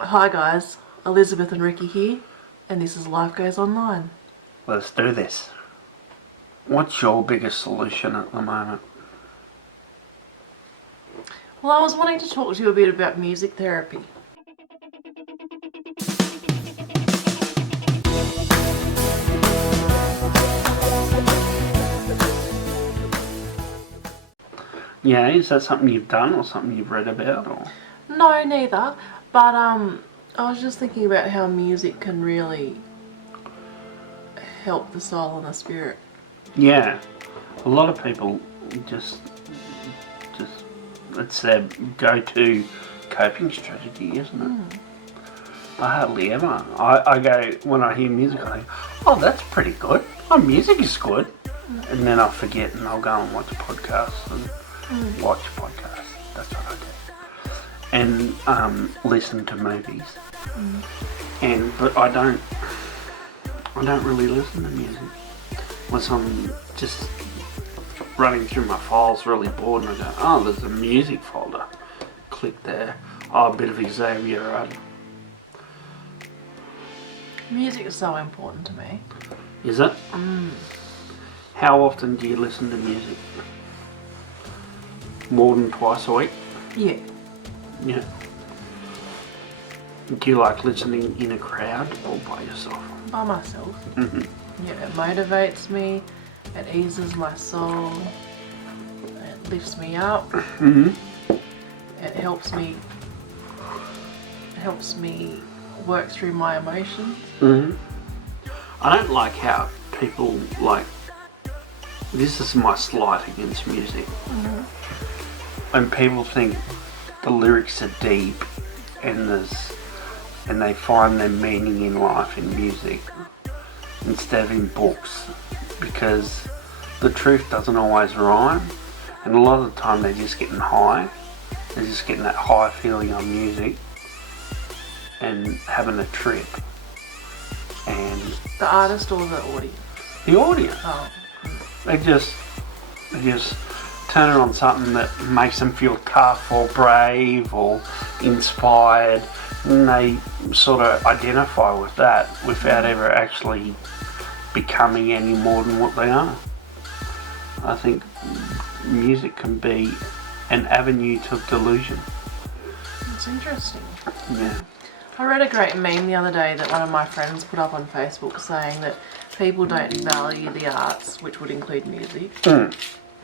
Hi guys, Elizabeth and Ricky here, and this is Life Goes Online. Let's do this. What's your biggest solution at the moment? Well, I was wanting to talk to you a bit about music therapy. Yeah, is that something you've done or something you've read about? Or? No, neither, but I was just thinking about how music can really help the soul and the spirit. Yeah, a lot of people just it's their go-to coping strategy, isn't it? I hardly ever. I go, when I hear music, I think, oh, that's pretty good. Oh, music is good. And then I forget and I'll go and watch podcasts and watch podcasts. That's what I do. And listen to movies. But I don't really listen to music. Unless I'm just running through my files really bored and I go, oh, there's a music folder. Click there. Oh, a bit of Xavier Rudd. Music is so important to me. Is it? How often do you listen to music? More than twice a week? Yeah. Yeah. Do you like listening in a crowd or by yourself? By myself. Yeah, it motivates me, it eases my soul, it lifts me up, it helps me work through my emotions. I don't like how people this is my slight against music. When people think the lyrics are deep and they find their meaning in life in music instead of in books, because the truth doesn't always rhyme, and a lot of the time they're just getting high. They're just getting that high feeling on music and having a trip. And The artist or the audience? the audience, Oh. they just turn it on something that makes them feel tough or brave or inspired, and they sort of identify with that without ever actually becoming any more than what they are. I think music can be an avenue to delusion. It's interesting. Yeah. I read a great meme the other day that one of my friends put up on Facebook saying that people don't value the arts, which would include music,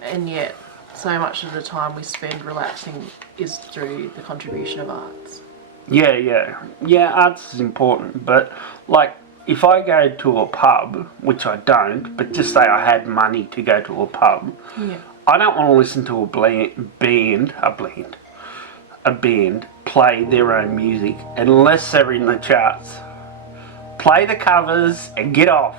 and yet so much of the time we spend relaxing is through the contribution of arts. Yeah, arts is important, but like if I go to a pub, which I don't, but just say I had money to go to a pub, I don't want to listen to a band play their own music unless they're in the charts. Play the covers and get off.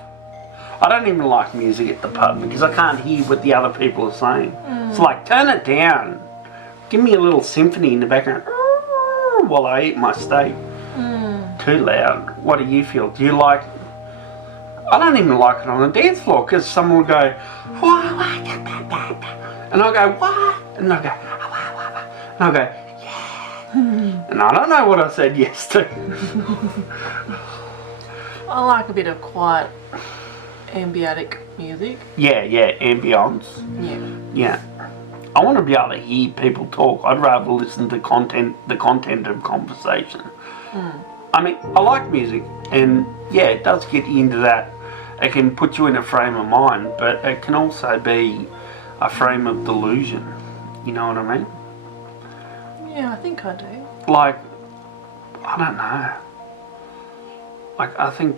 I don't even like music at the pub because I can't hear what the other people are saying. It's like, turn it down. Give me a little symphony in the background while I eat my steak. Too loud. What do you feel? Do you like... I don't even like it on the dance floor because someone will go, what? And I'll go, what? And they'll go, and I'll go, yeah. And I don't know what I said yes to. I like a bit of quiet, ambient music. Yeah, ambience. Yeah. I want to be able to hear people talk. I'd rather listen to the content of conversation. I mean, I like music, and yeah, it does get you into that. It can put you in a frame of mind, but it can also be a frame of delusion. You know what I mean? Yeah, I think I do. Like, I don't know. Like, I think...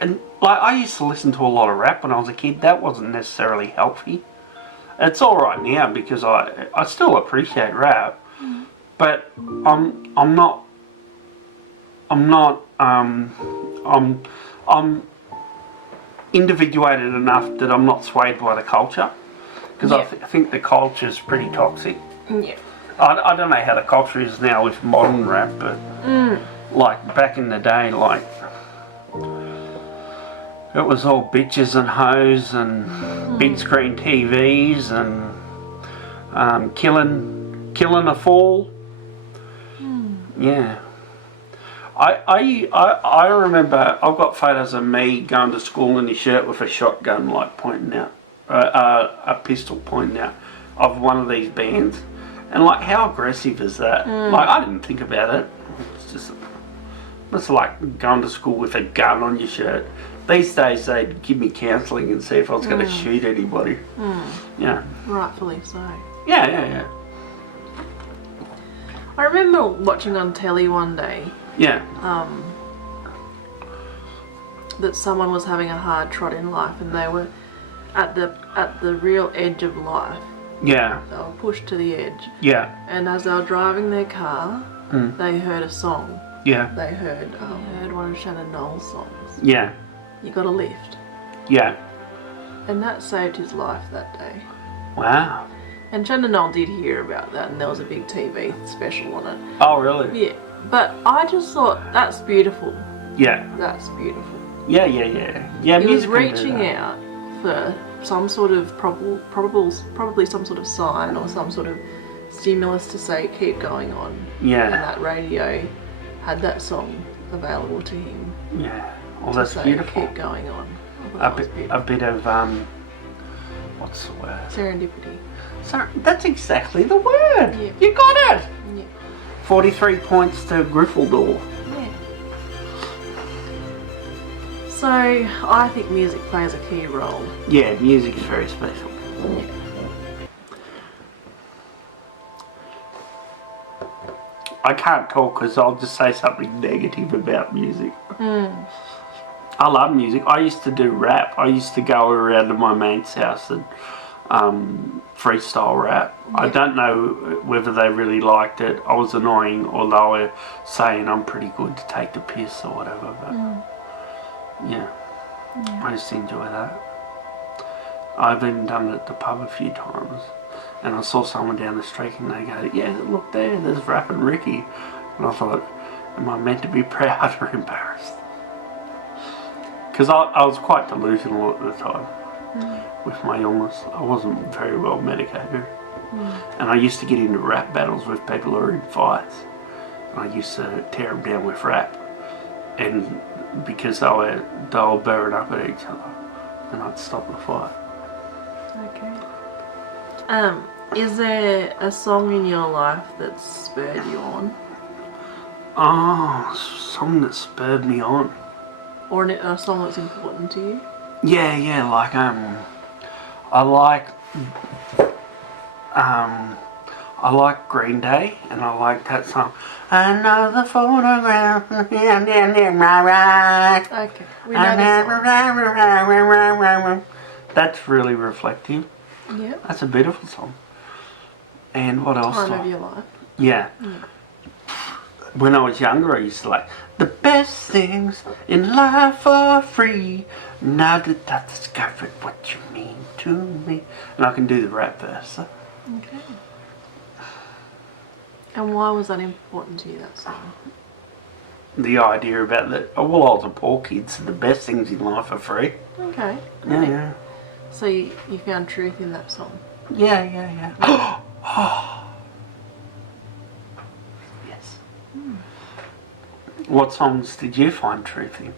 And, like, I used to listen to a lot of rap when I was a kid. That wasn't necessarily healthy. It's alright now because I still appreciate rap. But I'm individuated enough that I'm not swayed by the culture. Because I think the culture is pretty toxic. Yeah. I don't know how the culture is now with modern rap, but like back in the day, like it was all bitches and hoes and big screen TVs and killing a fool. Yeah. I remember I've got photos of me going to school in a shirt with a shotgun, like pointing out, a pistol pointing out of one of these bands, and like how aggressive is that? Like I didn't think about it. It's like going to school with a gun on your shirt. These days they'd give me counselling and see if I was going to shoot anybody. Yeah. Rightfully so. Yeah. I remember watching on telly one day Yeah. that someone was having a hard trot in life and they were at the real edge of life. Yeah. They were pushed to the edge. Yeah. And as they were driving their car, they heard a song. Yeah. They heard one of Shannon Noll's songs. Yeah. You Got a Lift. Yeah. And that saved his life that day. Wow. And Shannon Noll did hear about that, and there was a big TV special on it. Oh, really? Yeah. But I just thought, that's beautiful. Yeah. That's beautiful. Yeah. Yeah. He was music can do reaching that. out for some sort of probably some sort of sign or some sort of stimulus to say keep going on. Yeah. And that radio had that song available to him. Yeah. Well, to that's say, beautiful. Keep going on. I A thought that was bit beautiful. of what's the word? Serendipity. So that's exactly the word. Yeah. You got it. Yeah. 43 points to Gryffindor. Yeah. So I think music plays a key role. Yeah, music's very special. Yeah. I can't talk because I'll just say something negative about music. I love music. I used to do rap. I used to go around to my mate's house and freestyle rap. I don't know whether they really liked it. I was annoying, or they were saying I'm pretty good to take the piss or whatever. But yeah, I just enjoy that. I've even done it at the pub a few times. And I saw someone down the street and they go, yeah, look there, there's Rappin' Ricky. And I thought, am I meant to be proud or embarrassed? Because I was quite delusional at the time with my illness. I wasn't very well medicated. And I used to get into rap battles with people who were in fights. And I used to tear them down with rap. And because they were burning up at each other, and I'd stop the fight. Okay. Is there a song in your life that spurred you on? Oh, a song that spurred me on. Or a song that's important to you? Yeah, like I like Green Day, and I like that song. Another photograph in my right. Okay. We know the song. That's really reflective. Yeah. That's a beautiful song. And what else? Time of your life. Yeah. When I was younger, I used to like, the best things in life are free. Now that I've discovered what you mean to me. And I can do the rap verse. Okay. And why was that important to you, that song? The idea about that, well, I was a poor kid, so the best things in life are free. Okay. Yeah. So you found truth in that song? Yeah. Yes. What songs did you find truth in?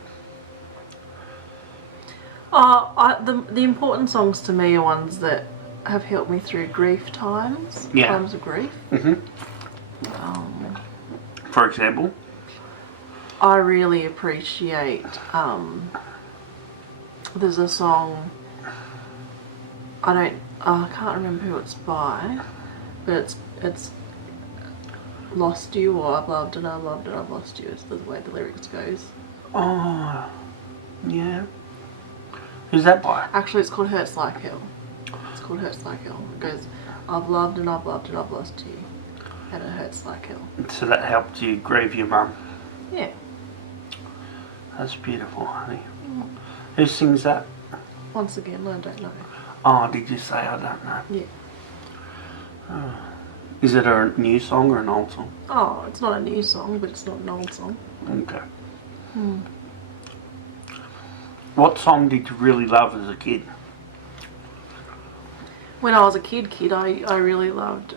The important songs to me are ones that have helped me through grief times. Yeah. Times of grief. For example? I really appreciate, there's a song, I can't remember who it's by, but it's Lost You, or I've loved and I've loved and I've lost you, is the way the lyrics goes. Oh, yeah. Who's that by? Actually, it's called Hurts Like Hell. It's called Hurts Like Hell. It goes, I've loved and I've loved and I've lost you, and it hurts like hell. So that helped you grieve your mum. Yeah. That's beautiful, honey. Who sings that? Once again, I don't know. Oh, did you say I don't know? Yeah. Is it a new song or an old song? Oh, it's not a new song, but it's not an old song. Okay. What song did you really love as a kid? When I was a kid, I really loved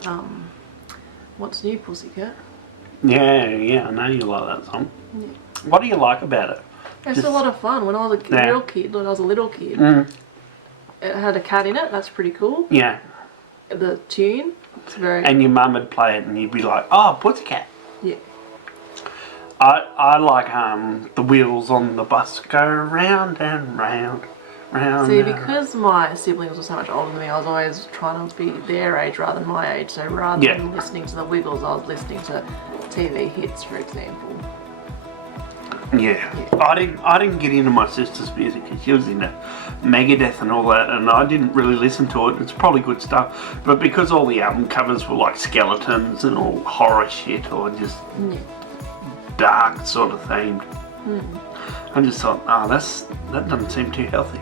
What's New, Pussycat. Yeah, I know you like that song. Yeah. What do you like about it? It's a lot of fun. When I was a real kid, when I was a little kid, it had a cat in it. That's pretty cool. Yeah. The tune, it's very... And your mum would play it and you'd be like, oh, Pussycat. Yeah. I like the wheels on the bus go round and round. See, because my siblings were so much older than me, I was always trying to be their age rather than my age. So rather than listening to the Wiggles, I was listening to TV hits, for example. Yeah. I didn't get into my sister's music because she was into Megadeth and all that, and I didn't really listen to it. It's probably good stuff, but because all the album covers were like skeletons and all horror shit or just dark sort of themed, I just thought, that doesn't seem too healthy.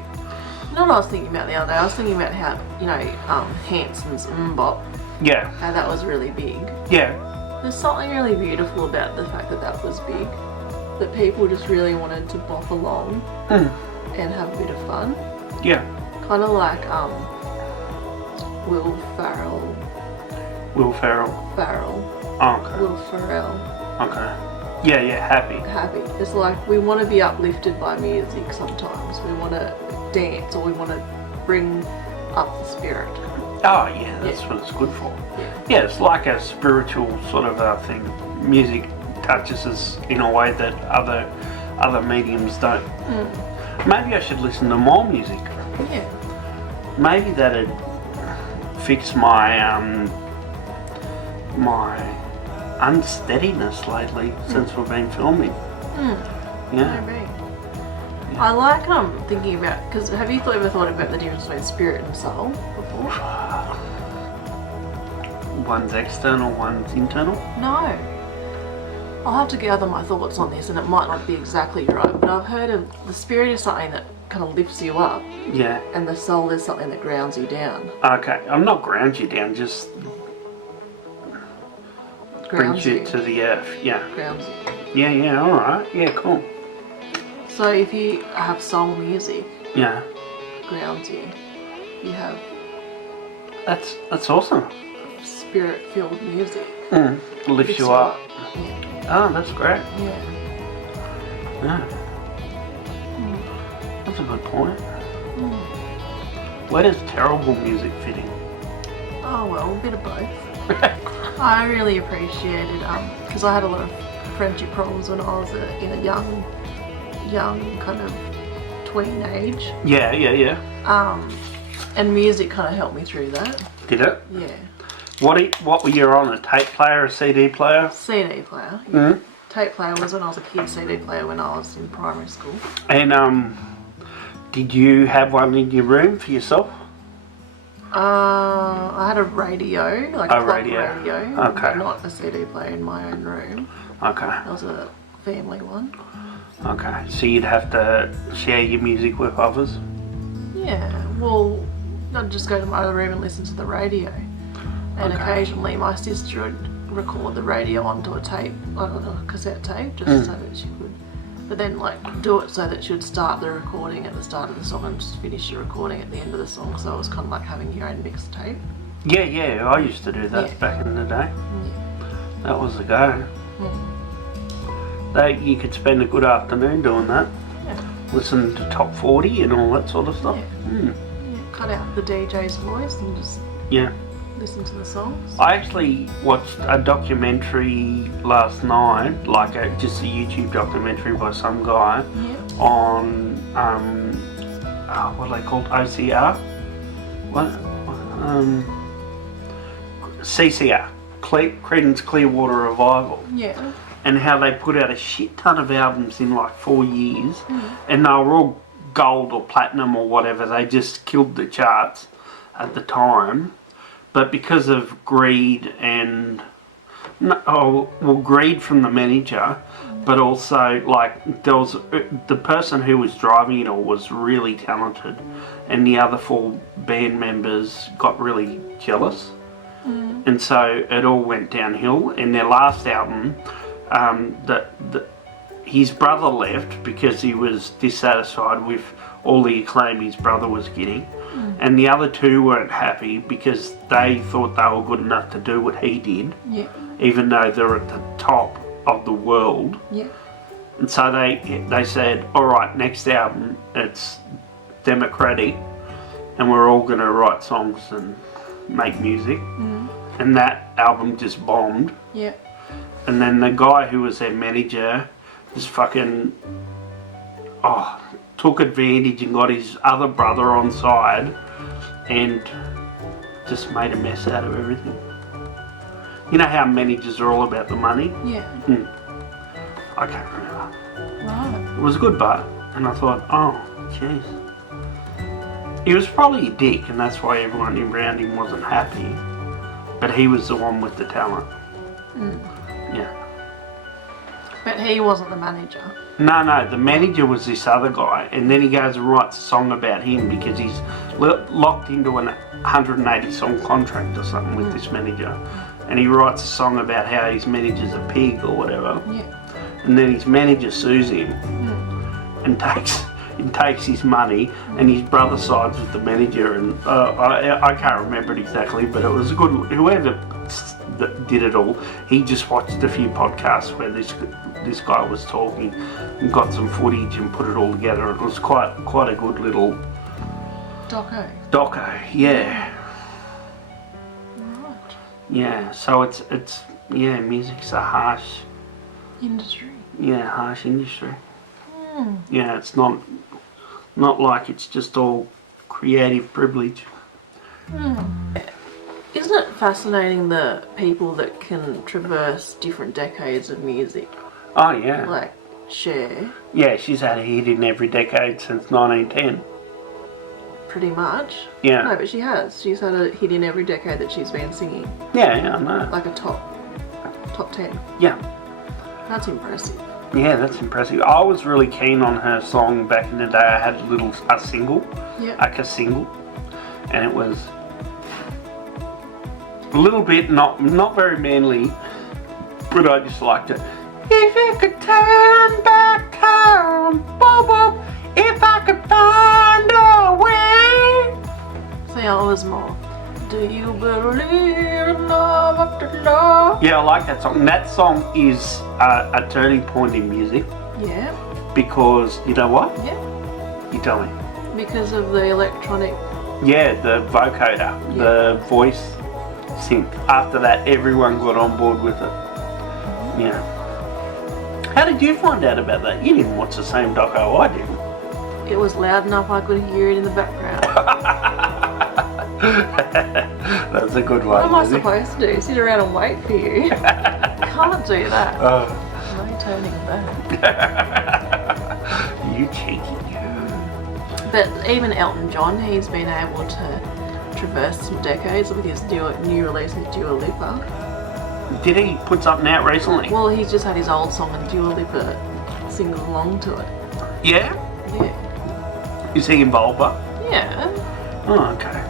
You know what I was thinking about the other day? I was thinking about how, Hanson's Mbop, how that was really big. Yeah. There's something really beautiful about the fact that that was big. That people just really wanted to bop along and have a bit of fun. Yeah. Kind of like Will Ferrell. Will Ferrell. Oh, okay. Will Ferrell. Okay. Yeah, happy. Happy. It's like we want to be uplifted by music sometimes. We want to dance or we want to bring up the spirit. Oh, yeah, that's what it's good for. Yeah, it's like a spiritual sort of thing. Music touches us in a way that other mediums don't. Maybe I should listen to more music. Yeah. Maybe that'd fix my my unsteadiness lately since we've been filming. Yeah. Maybe. I like thinking about, because have you ever thought about the difference between spirit and soul before? One's external, one's internal? No. I'll have to gather my thoughts on this, and it might not be exactly right, but I've heard of the spirit is something that kind of lifts you up. Yeah. And the soul is something that grounds you down. Okay, I'm not ground you down, just brings you to the earth. Yeah. Grounds you. Yeah, alright. Yeah, cool. So if you have soul music, grounds you. You have... That's awesome. Spirit-filled music. Lifts you up. Yeah. Oh, that's great. Yeah. That's a good point. Where does terrible music fit in? Oh, well, a bit of both. I really appreciated, because I had a lot of friendship problems when I was in a young kind of tween age. Yeah. And music kind of helped me through that. Did it? Yeah. What were you on, a tape player, a CD player? CD player. Yeah. Tape player was when I was a kid, CD player when I was in primary school. And did you have one in your room for yourself? I had a radio, like a radio. Okay. But not a CD player in my own room. Okay. That was a family one. Okay, so you'd have to share your music with others? Yeah, well, I'd just go to my other room and listen to the radio. And occasionally my sister would record the radio onto a tape, like on a cassette tape, just so that she could. But then, do it so that she would start the recording at the start of the song and just finish the recording at the end of the song. So it was kind of like having your own mixed tape. Yeah, I used to do that back in the day. Yeah. That was the go. You could spend a good afternoon doing that. Yeah. Listen to top 40 and all that sort of stuff. Yeah. Cut out the DJ's voice and just listen to the songs. I actually watched a documentary last night, just a YouTube documentary by some guy on what are they called? OCR? CCR, Creedence Clearwater Revival. Yeah. And how they put out a shit ton of albums in 4 years, and they were all gold or platinum or whatever. They just killed the charts at the time, but because of greed and greed from the manager, but also there was the person who was driving it all was really talented, and the other 4 band members got really jealous, and so it all went downhill. In their last album, his brother left because he was dissatisfied with all the acclaim his brother was getting, and the other 2 weren't happy because they thought they were good enough to do what he did, even though they're at the top of the world. Yeah. And so they said, all right, next album, it's democratic, and we're all going to write songs and make music. And that album just bombed. Yeah. And then the guy who was their manager just fucking took advantage and got his other brother on side and just made a mess out of everything. You know how managers are all about the money? Yeah. I can't remember. Right. It was a good bar, and I thought, oh, jeez. He was probably a dick, and that's why everyone around him wasn't happy. But he was the one with the talent. Yeah. But he wasn't the manager. No, the manager was this other guy, and then he goes and writes a song about him because he's locked into an 180 song contract or something with this manager. And he writes a song about how his manager's a pig or whatever. Yeah. And then his manager sues him and takes his money, and his brother sides with the manager, and I can't remember it exactly, but it was good. Whoever did it all, he just watched a few podcasts where this guy was talking and got some footage and put it all together. It was quite a good little doco, yeah. Right. Yeah, so it's music's a harsh Industry. harsh industry. Yeah, it's not like it's just all creative privilege. Isn't it fascinating the people that can traverse different decades of music? Oh yeah. Like Cher, Yeah, she's had a hit in every decade since 1910. pretty much. Yeah. No, but she has. She's had a hit in every decade that she's been singing. Yeah, I know. Like a top 10. Yeah. That's impressive. Yeah, that's impressive. I was really keen on her song back in the day. I had a single, Yeah. a single, and it was a little bit not very manly, but I just liked it. If you could turn back time, boop, boop, if I could find a way. See, I was more. Do you believe in love after love? Yeah, I like that song. That song is a turning point in music Yeah. because, you know what? Yeah. You tell me. Because of the electronic. Yeah, the vocoder, the voice sync. After that, everyone got on board with it. Yeah. How did you find out about that? You didn't watch the same doco I did. It was loud enough I could hear it in the background. That's a good one. What am I Lizzie. supposed to do? Sit around and wait for you? Can't do that. No turning back. You cheeky. But even Elton John, he's been able to traverse some decades with his new release with Dua Lipa. Did he put something out recently? Well, he's just had his old song and Dua Lipa sings along to it. Yeah? Yeah. Is he involved? Yeah. Oh, okay.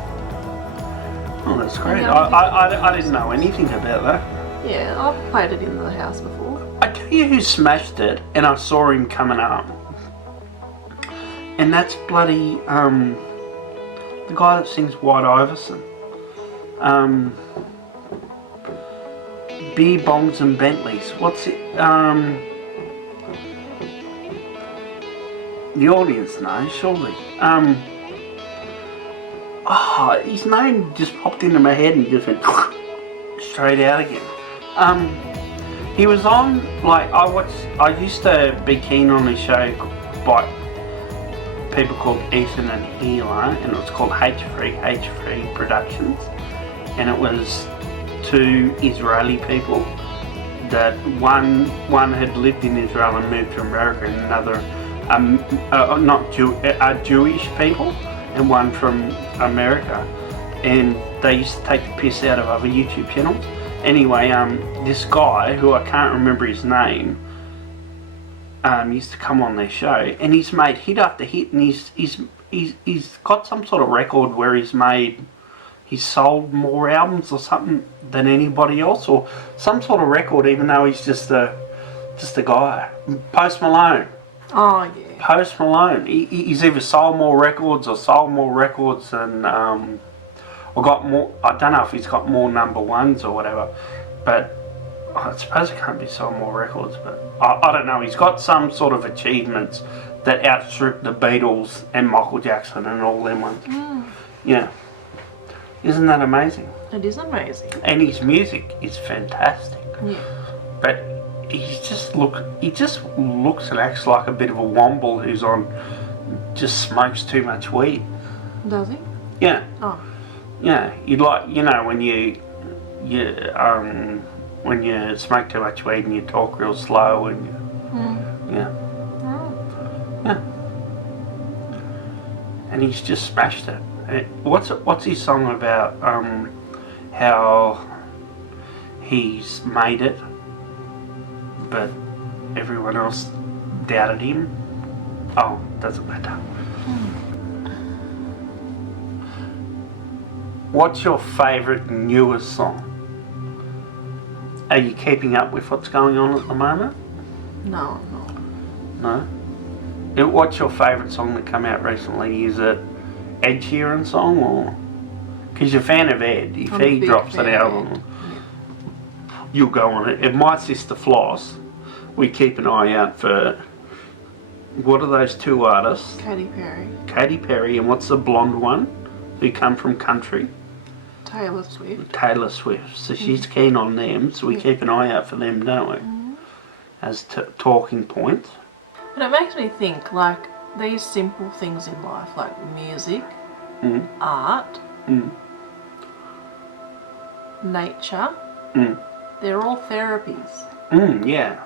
Oh, that's great. Yeah, I didn't know anything about that. Yeah, I've played it in the house before. I tell you who smashed it, and I saw him coming up. And that's bloody, the guy that sings White Iverson. Beer Bongs and Bentleys. What's it? The audience knows, surely. His name just popped into my head and just went straight out again. He was on, like, I used to be keen on this show by people called Ethan and Hila, and it was called H3 Productions, and it was two Israeli people that one had lived in Israel and moved to America, and another Jewish people, and one from America, and they used to take the piss out of other YouTube channels. Anyway, this guy, who I can't remember his name, used to come on their show, and he's made hit after hit, and he's got some sort of record where he's sold more albums or something than anybody else, or some sort of record, even though he's just a guy. Post Malone. Oh, yeah. Post Malone. He's either sold more records than or got more. I don't know if he's got more number ones or whatever, but I suppose it can't be selling more records, but I don't know. He's got some sort of achievements that outstrip the Beatles and Michael Jackson and all them ones. Yeah. Isn't that amazing? It is amazing. And his music is fantastic. Yeah. But he just looks and acts like a bit of a womble who's just smokes too much weed. Does he? Yeah. Oh. Yeah. You'd like, when you smoke too much weed and you talk real slow and yeah. Yeah. And he's just smashed it. What's his song about? How he's made it, but everyone else doubted him. Oh, doesn't matter. What's your favourite newest song? Are you keeping up with what's going on at the moment? No. No? What's your favourite song that came out recently? Is it Ed Sheeran song or? Because you're a fan of Ed. If he drops an album, you'll go on it. And my sister Floss, we keep an eye out for. What are those two artists? Katy Perry. Katy Perry, and what's the blonde one who come from country? Taylor Swift. Taylor Swift. So she's keen on them, so we keep an eye out for them, don't we? As talking points. But it makes me think, like, these simple things in life, like music, art, nature, they're all therapies. Yeah.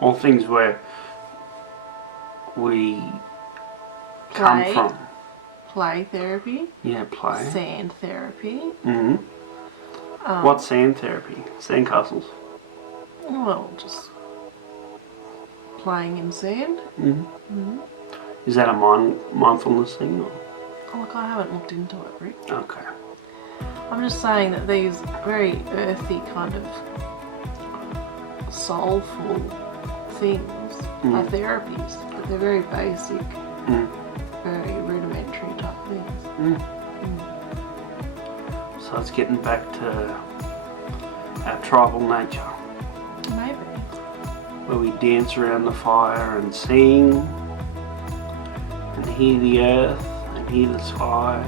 All things where we come from. Play therapy. Yeah, play. Sand therapy. What's sand therapy? Sandcastles? Well, just playing in sand. Is that a mindfulness thing? Or? Oh, look, I haven't looked into it, Rick. Okay. I'm just saying that these very earthy kind of soulful things are therapies, but they're very basic, very rudimentary type things. So it's getting back to our tribal nature. Maybe. Where we dance around the fire and sing and hear the earth and hear the sky,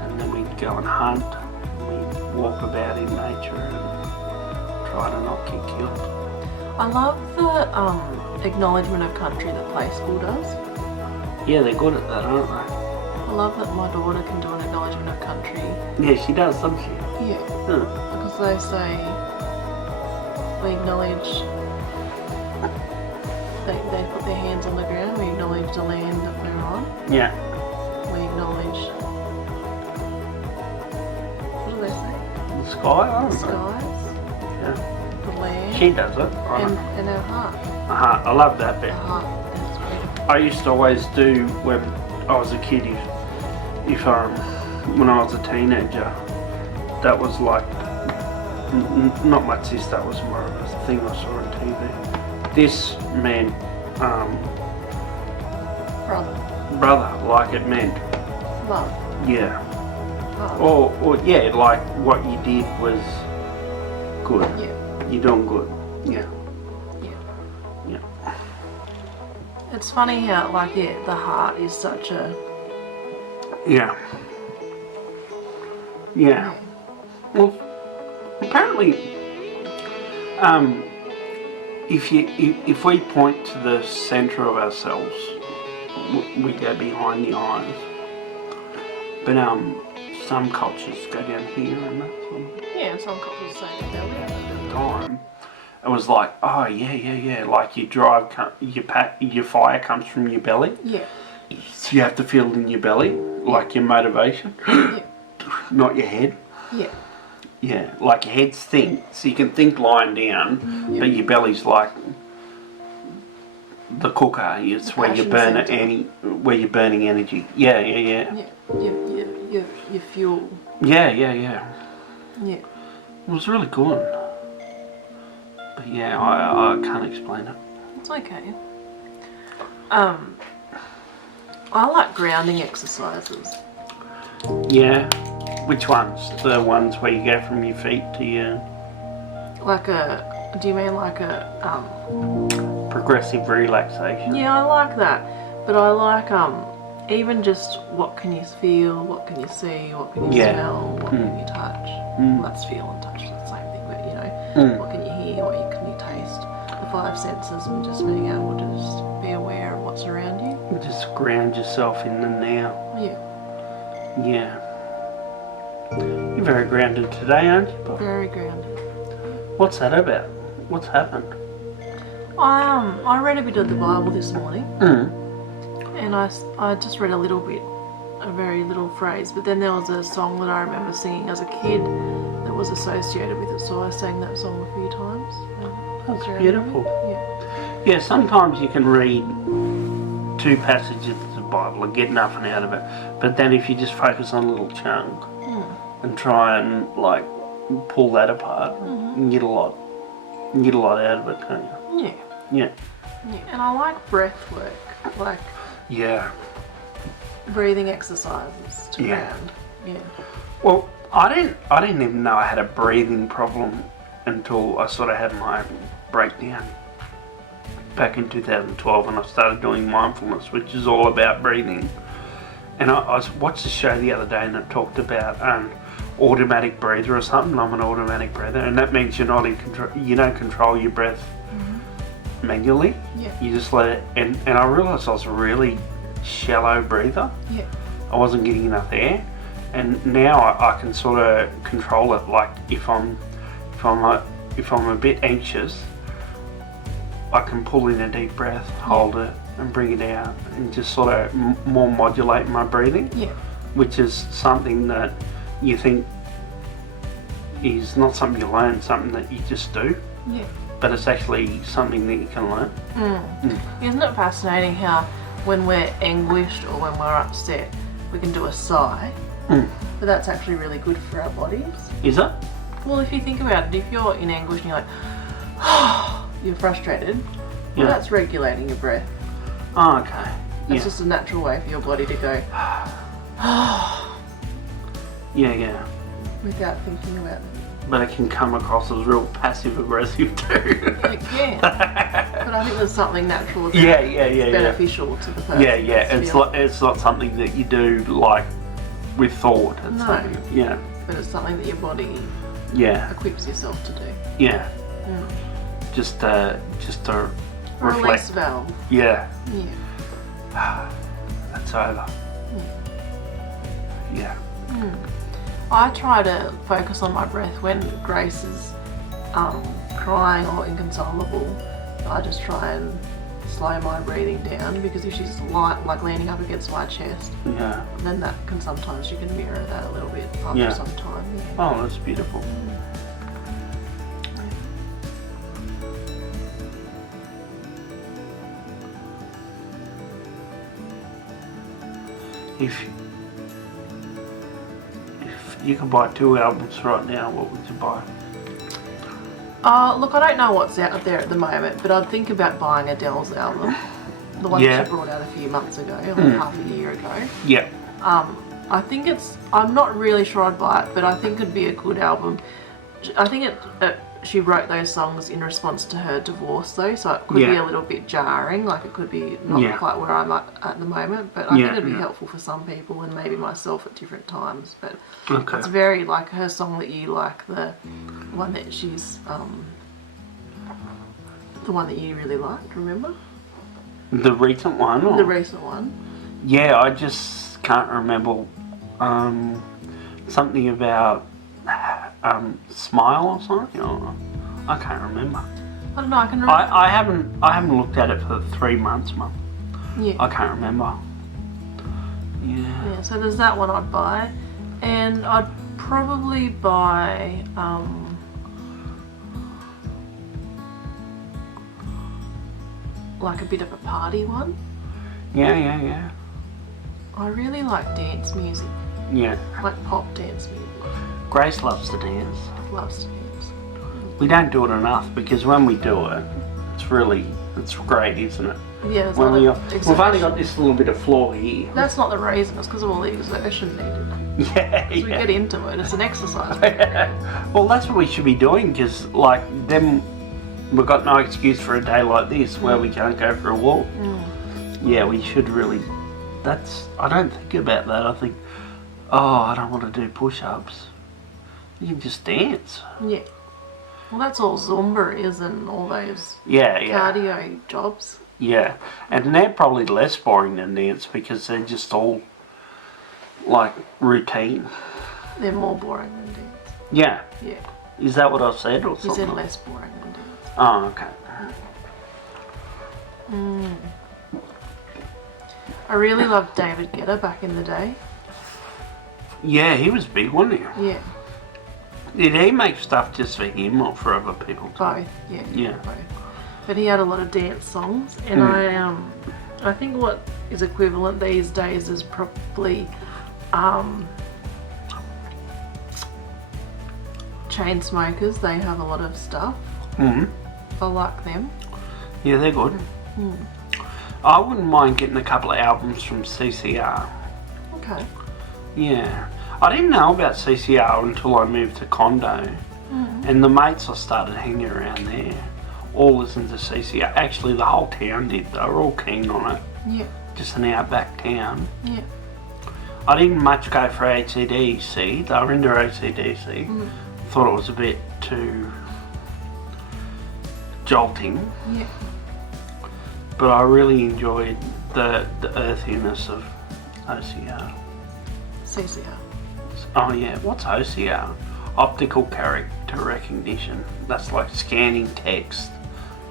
and then we'd go and hunt and we'd walk about in nature and try to not get killed. I love the acknowledgement of country that Play School does. Yeah, they're good at that, aren't they? I love that my daughter can do an acknowledgement of country. Yeah, she does, doesn't she? Yeah. Because they say we acknowledge. They put their hands on the ground. We acknowledge the land that we're on. Yeah. We acknowledge. What do they say? The sky, I don't The know. skies, Yeah. the land, She does it. and our heart. I love that bit. Our heart. That's beautiful. I used to always do when I was a kid, when I was a teenager, that was like, not my sister, that was more of a thing I saw on TV. This meant, brother, like it meant, Love. yeah. Oh. Or yeah, like what you did was good. Yeah. You're doing good. Yeah. Yeah. It's funny how, like, the heart is such a. Yeah. Yeah. Well, apparently, if we point to the centre of ourselves, we go behind the eyes. But some cultures go down here and that sort of. Yeah, some cultures say belly. At the time, it was like, oh yeah. Like your fire comes from your belly. Yeah. So you have to feel it in your belly, like your motivation, not your head. Yeah. Yeah, like your head's think, so you can think lying down, but your belly's like the cooker. It's where you burn where you're burning energy. Yeah. Yeah. Your fuel. Yeah. Yeah. It was really good. But yeah, I can't explain it. It's okay. I like grounding exercises. Yeah. Which ones? The ones where you go from your feet to your... Like a, do you mean like a, Progressive relaxation. yeah, I like that. But I like, even just what can you feel, what can you see, what can you Yeah. smell, what can you touch. Well, that's feel and touch, that's the same thing, but you know, what can you hear, what can you taste. The five senses and just being able to just be aware of what's around you. Just ground yourself in the now. Yeah, Yeah. You're very grounded today, aren't you, Bob? very grounded. What's that about? What's happened? I read a bit of the Bible this morning, Mm. and I just read a little bit, a very little phrase, but then there was a song that I remember singing as a kid that was associated with it, so I sang that song a few times. That's Is there beautiful. anything? Yeah. Yeah, sometimes you can read two passages of the Bible and get nothing out of it. But then if you just focus on a little chunk and try and like pull that apart, you can get a lot out of it, can't you? Yeah. Yeah. Yeah. And I like breath work, like Yeah. breathing exercises to Yeah. ground. Yeah. Well, I didn't even know I had a breathing problem until I sort of had my breakdown back in 2012, and I started doing mindfulness, which is all about breathing. And I watched a show the other day, and it talked about automatic breather or something. I'm an automatic breather, and that means you're not in control. You don't control your breath manually. Yeah. You just let it. And I realised I was a really shallow breather. Yeah. I wasn't getting enough air, and now I can sort of control it. Like if I'm a bit anxious, I can pull in a deep breath, hold it, and bring it out, and just sort of more modulate my breathing. Yeah. Which is something that you think is not something you learn, something that you just do, Yeah. but it's actually something that you can learn. Isn't it fascinating how when we're anguished or when we're upset, we can do a sigh, but that's actually really good for our bodies. Is it? Well, if you think about it, if you're in anguish and you're like, you're frustrated, well, Yeah. that's regulating your breath. Oh, okay. That's just a natural way for your body to go Yeah. without thinking about it. But it can come across as real passive aggressive too. It can. But I think there's something natural about Yeah, it. yeah. It's beneficial to the person. It's not something that you do like with thought. It's No. something, yeah. But it's something that your body Yeah. equips yourself to do. Yeah. Just to Release reflect. valve. Yeah. Yeah. That's over. Yeah. I try to focus on my breath when Grace is crying or inconsolable. I just try and slow my breathing down, because if she's like leaning up against my chest, Yeah. then that can sometimes, you can mirror that a little bit after Yeah. some time. Yeah. Oh, that's beautiful. If you could buy 2 albums right now, what would you buy? Look, I don't know what's out there at the moment, but I'd think about buying Adele's album, the one Yeah. that she brought out a few months ago, or half a year ago. Yeah. I think I'm not really sure I'd buy it, but I think it'd be a good album. I think she wrote those songs in response to her divorce though, so it could be Yeah. a little bit jarring, like it could be not Yeah. quite where I'm at the moment, but I Yeah, think it'd be yeah. helpful for some people and maybe myself at different times. But Okay. it's very like her song that you like, the one that she's, the one that you really liked, remember? The recent one? Or? The recent one. Yeah, I just can't remember. Something about Smile or something. Or, I can't remember. I don't know, I can remember. I haven't looked at it for 3 months, Mum. Yeah. I can't remember. Yeah. Yeah, so there's that one I'd buy, and I'd probably buy like a bit of a party one. Yeah. I really like dance music, Yeah. like pop dance music. Grace loves to dance. Loves to dance. We don't do it enough, because when we do it, it's really It's great, isn't it? Yeah, there's When not we a we've only got this little bit of floor here. That's not the reason, it's because of all the exertion needed. Yeah, As we yeah. get into it, it's an exercise. Well, that's what we should be doing, because like then we've got no excuse for a day like this where we can't go for a walk. Yeah, we should really. I don't think about that. I think, oh, I don't want to do push-ups. You can just dance. Yeah. Well, that's all Zumba is and all those Yeah. cardio jobs. Yeah, and they're probably less boring than dance because they're just all like routine. They're more boring than dance. Yeah. Yeah. Is that what I've said or You something? said less boring than dance. Oh, okay. I really loved David Guetta back in the day. Yeah, he was big, wasn't he? Yeah. Did he make stuff just for him or for other people too? Both. Yeah. Yeah. Both. But he had a lot of dance songs, and I think what is equivalent these days is probably chain smokers. They have a lot of stuff. I like them. Yeah, they're good. I wouldn't mind getting a couple of albums from CCR. Okay. Yeah. I didn't know about CCR until I moved to condo. And the mates I started hanging around there all listened to CCR. Actually, the whole town did. They were all keen on it. Yeah. Just an outback town. Yeah. I didn't much go for AC/DC. They were into AC/DC. Thought it was a bit too jolting. Yeah. But I really enjoyed the earthiness of OCR. CCR. Oh yeah, what's OCR? Optical character recognition. That's like scanning text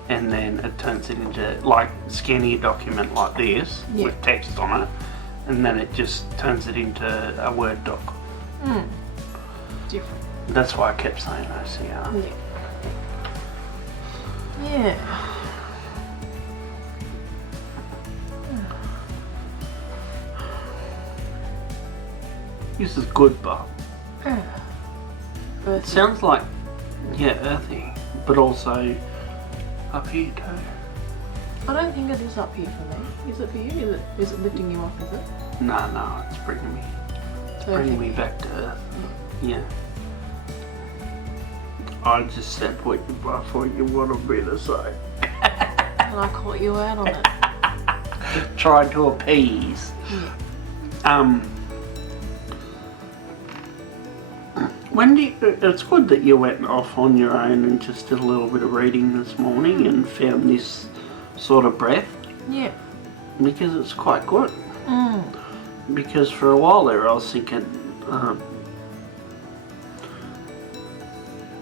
and then it turns it into, like scanning a document like this with text on it, and then it just turns it into a Word doc. Different. That's why I kept saying OCR. Yeah. Yeah. This is good, Bob. It Earthy. sounds like, earthy, but also up here too. I don't think it is up here for me. Is it for you? Is it lifting you up, is it? No, it's bringing me back to earth. Yeah. I just said what I thought you wanted me to say. And I caught you out on it. Tried to appease. It's good that you went off on your own and just did a little bit of reading this morning and found this sort of breath. Yeah. Because it's quite good. Because for a while there I was thinking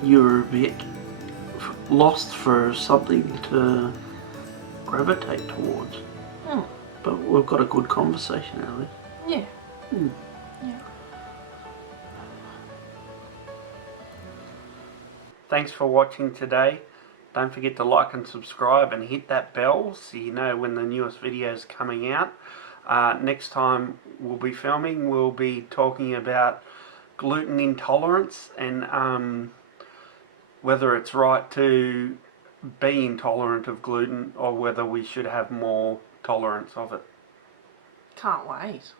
you were a bit lost for something to gravitate towards. But we've got a good conversation out of it. Yeah. Yeah. Thanks for watching today. Don't forget to like and subscribe and hit that bell so you know when the newest video is coming out. Next time we'll be filming, we'll be talking about gluten intolerance and whether it's right to be intolerant of gluten or whether we should have more tolerance of it. Can't wait.